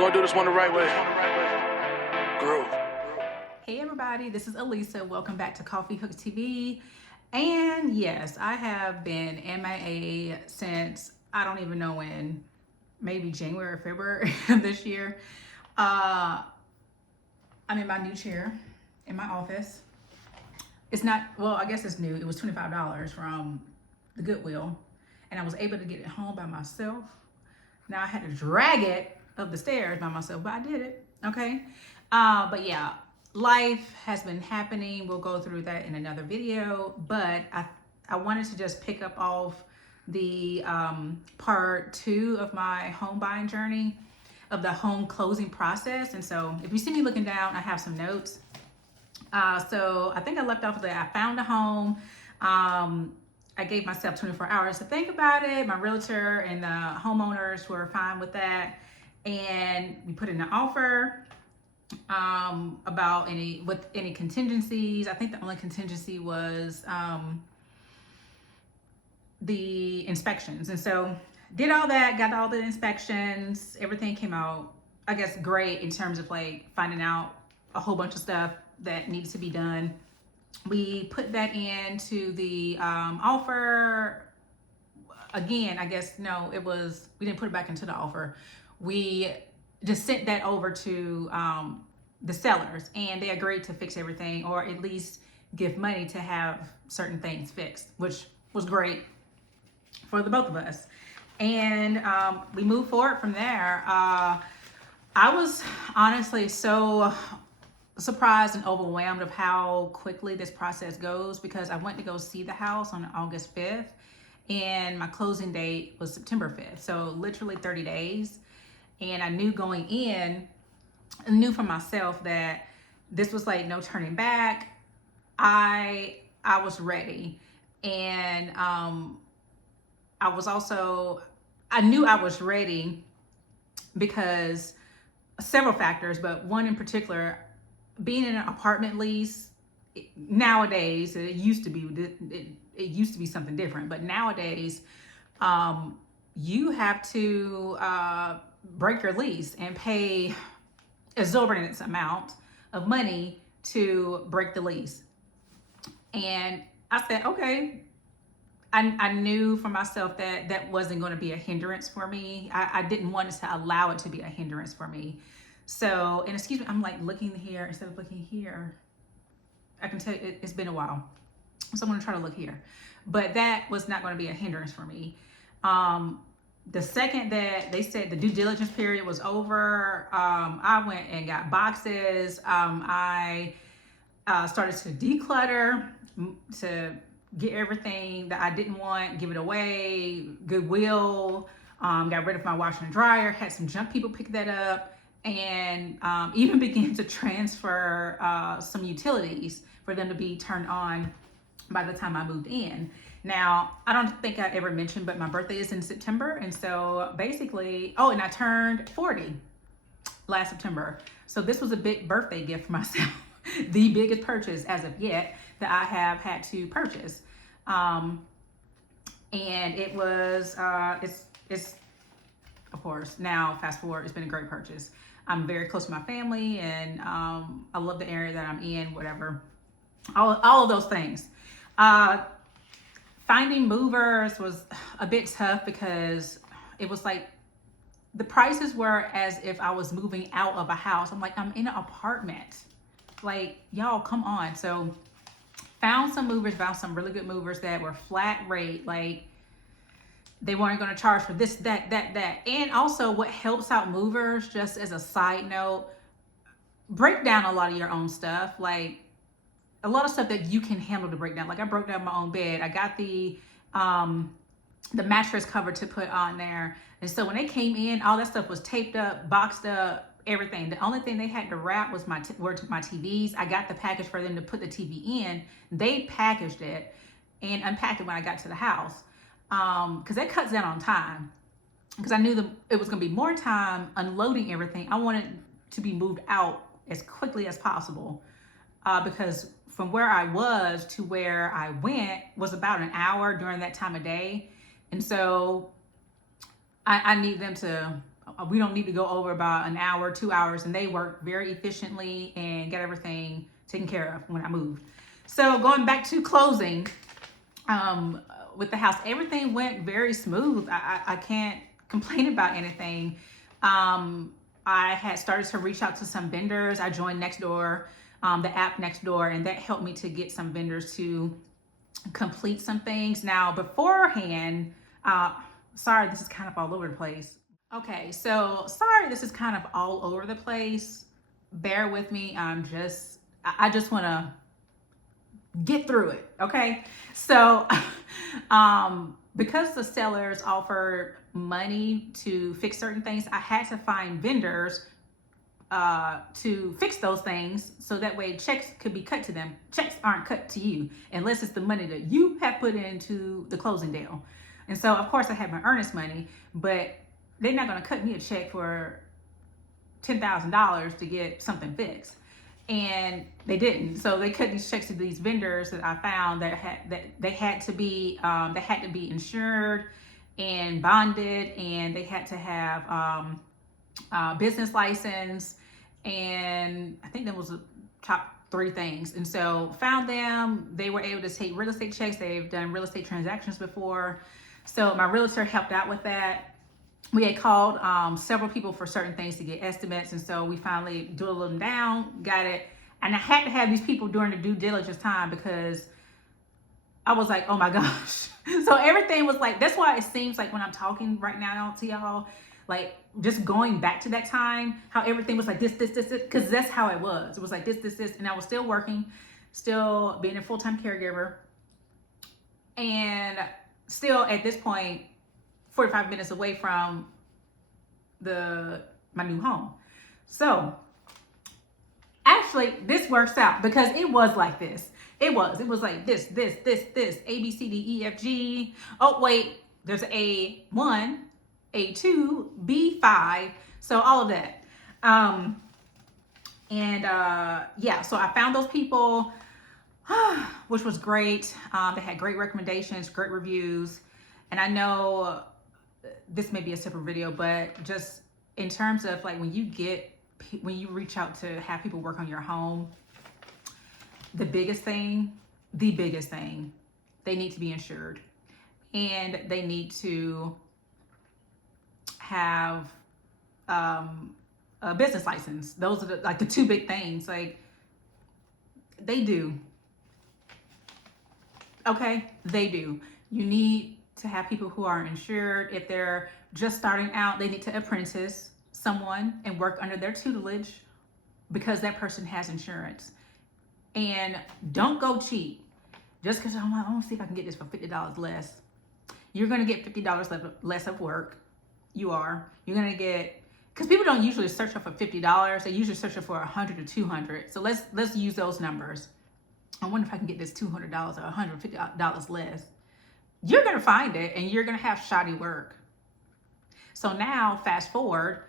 gonna do this one the right way. Groove. Hey everybody, this is Elisa. Welcome back to Coffee Hook TV. And yes, I have been MIA since I don't even know when, maybe January or February of this year. I'm in my new chair in my office. It's not, well, I guess it's new. It was $25 from the Goodwill, and I was able to get it home by myself. Now I had to drag it up the stairs by myself, but I did it, okay? But yeah, life has been happening. We'll go through that in another video, but I wanted to just pick up off the part 2 of my home buying journey, of the home closing process. And so if you see me looking down, I have some notes. So I think I left off that I found a home. I gave myself 24 hours to think about it. My realtor and the homeowners were fine with that. And we put in an offer about any contingencies. I think the only contingency was the inspections. And so did all that, got all the inspections. Everything came out, I guess, great in terms of like finding out a whole bunch of stuff that needs to be done. We put that into the offer. Again, I guess, no, we didn't put it back into the offer. We just sent that over to the sellers, and they agreed to fix everything, or at least give money to have certain things fixed, which was great for the both of us. And we moved forward from there. I was honestly so surprised and overwhelmed of how quickly this process goes, because I went to go see the house on August 5th and my closing date was September 5th. So literally 30 days. And I knew going in, I knew for myself that this was like no turning back. I was ready. And I knew I was ready because several factors, but one in particular, being in an apartment lease nowadays, it used to be something different, but nowadays you have to break your lease and pay exorbitant amount of money to break the lease. And I said, okay. I knew for myself that that wasn't going to be a hindrance for me. I didn't want to allow it to be a hindrance for me. So, and excuse me, I'm like looking here instead of looking here. I can tell you it's been a while. So I'm going to try to look here. But that was not going to be a hindrance for me. The second that they said the due diligence period was over, I went and got boxes. I started to declutter, to get everything that I didn't want, give it away, Goodwill, got rid of my washer and dryer, had some junk people pick that up, and even began to transfer some utilities for them to be turned on by the time I moved in. Now, I don't think I ever mentioned, but my birthday is in September. And so basically, and I turned 40 last September. So this was a big birthday gift for myself. The biggest purchase as of yet that I have had to purchase. And it was, it's of course, now fast forward, it's been a great purchase. I'm very close to my family, and I love the area that I'm in, whatever, all of those things. Finding movers was a bit tough because it was like the prices were as if I was moving out of a house. I'm like, I'm in an apartment. Like, y'all, come on. So found some really good movers that were flat rate. Like, they weren't going to charge for this, that. And also what helps out movers, just as a side note, break down a lot of your own stuff. Like, a lot of stuff that you can handle to break down. Like, I broke down my own bed. I got the mattress cover to put on there. And so when they came in, all that stuff was taped up, boxed up, everything. The only thing they had to wrap was my TVs. I got the package for them to put the TV in. They packaged it and unpacked it when I got to the house. Because that cuts down on time. Because I knew it was going to be more time unloading everything. I wanted to be moved out as quickly as possible. Because from where I was to where I went was about an hour during that time of day. And so I need them to we don't need to go over about an hour, 2 hours, and they worked very efficiently and got everything taken care of when I moved. So going back to closing, with the house, everything went very smooth. I can't complain about anything. I had started to reach out to some vendors. I joined Nextdoor, the app Nextdoor, and that helped me to get some vendors to complete some things. Now, beforehand, sorry, this is kind of all over the place. Okay, so sorry, this is kind of all over the place. Bear with me. I just want to get through it. Okay, so because the sellers offered money to fix certain things, I had to find vendors to fix those things, so that way checks could be cut to them. Checks aren't cut to you unless it's the money that you have put into the closing deal. And so of course I have my earnest money, but they're not going to cut me a check for $10,000 to get something fixed. And they didn't. So they cut these checks to these vendors that I found that they had to be insured and bonded, and they had to have business license, and I think that was the top 3 things. And so found them. They were able to take real estate checks. They've done real estate transactions before. So my realtor helped out with that. We had called several people for certain things to get estimates, and so we finally dwindled them down, got it. And I had to have these people during the due diligence time, because I was like, oh my gosh. So everything was like, that's why it seems like when I'm talking right now to y'all, like just going back to that time, how everything was like this, because that's how it was. It was like this, and I was still working, still being a full-time caregiver, and still at this point 45 minutes away from my new home. So actually this works out, because it was like this. It was like this, A, B, C, D, E, F, G. Oh wait, there's A1, A2, B5. So all of that. Yeah, so I found those people, which was great. They had great recommendations, great reviews. And I know this may be a separate video, but just in terms of like when you reach out to have people work on your home, the biggest thing, they need to be insured, and they need to have a business license. Those are the 2 big things. Like they do. Okay, they do. You need to have people who are insured. If they're just starting out, they need to apprentice someone and work under their tutelage, because that person has insurance. And don't go cheap. Just because I want to see if I can get this for $50 less. You're going to get $50 less of work. You're going to get, because people don't usually search for $50. They usually search for $100 to $200. So let's use those numbers. I wonder if I can get this $200 or $150 less. You're going to find it, and you're going to have shoddy work. So now fast forward,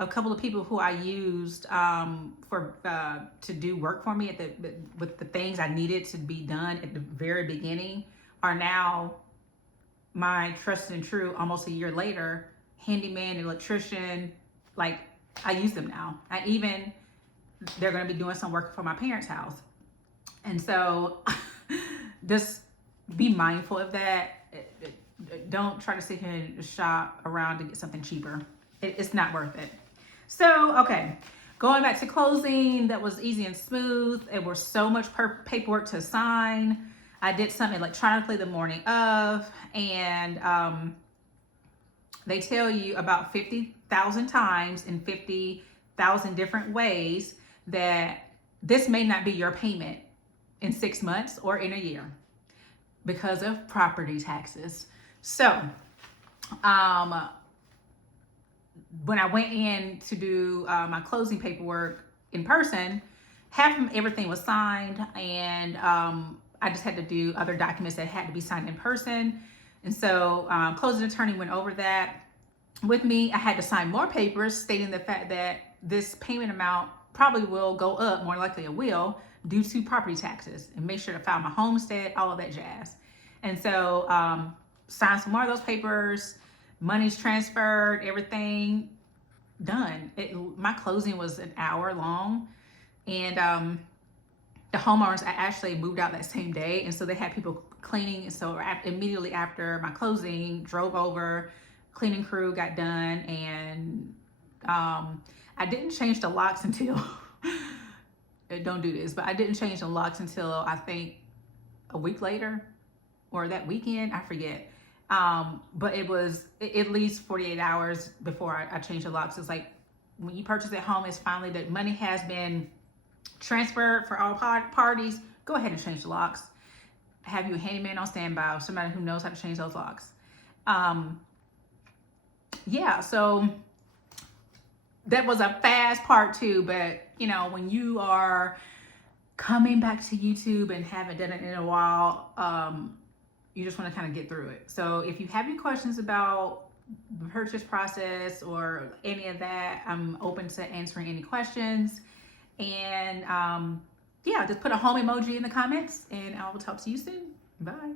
a couple of people who I used to do work for me with the things I needed to be done at the very beginning are now my trusted and true almost a year later. Handyman, electrician, like I use them now. They're going to be doing some work for my parents' house. And so just be mindful of that. Don't try to sit here and shop around to get something cheaper. It's not worth it. So, okay, going back to closing, that was easy and smooth. It was so much paperwork to sign. I did some electronically the morning of, and they tell you about 50,000 times in 50,000 different ways that this may not be your payment in 6 months or in a year because of property taxes. So, when I went in to do my closing paperwork in person, half of everything was signed, and I just had to do other documents that had to be signed in person. And so closing attorney went over that with me. I had to sign more papers stating the fact that this payment amount probably will go up, more likely it will, due to property taxes, and make sure to file my homestead, all of that jazz. And so signed some more of those papers. money's transferred, everything done. My closing was an hour long, and the homeowners actually moved out that same day, and so they had people cleaning. And so immediately after my closing, drove over, cleaning crew got done, and I didn't change the locks until don't do this, but I didn't change the locks until I think a week later or that weekend, I forget. But it was at least 48 hours before I changed the locks. It's like when you purchase at home, it's finally that money has been transferred for all parties. Go ahead and change the locks. Have you a handyman on standby or somebody who knows how to change those locks. Yeah, so that was a fast part too, but you know, when you are coming back to YouTube and haven't done it in a while, you just want to kind of get through it. So if you have any questions about the purchase process or any of that, I'm open to answering any questions. And yeah, just put a home emoji in the comments, and I will talk to you soon. Bye.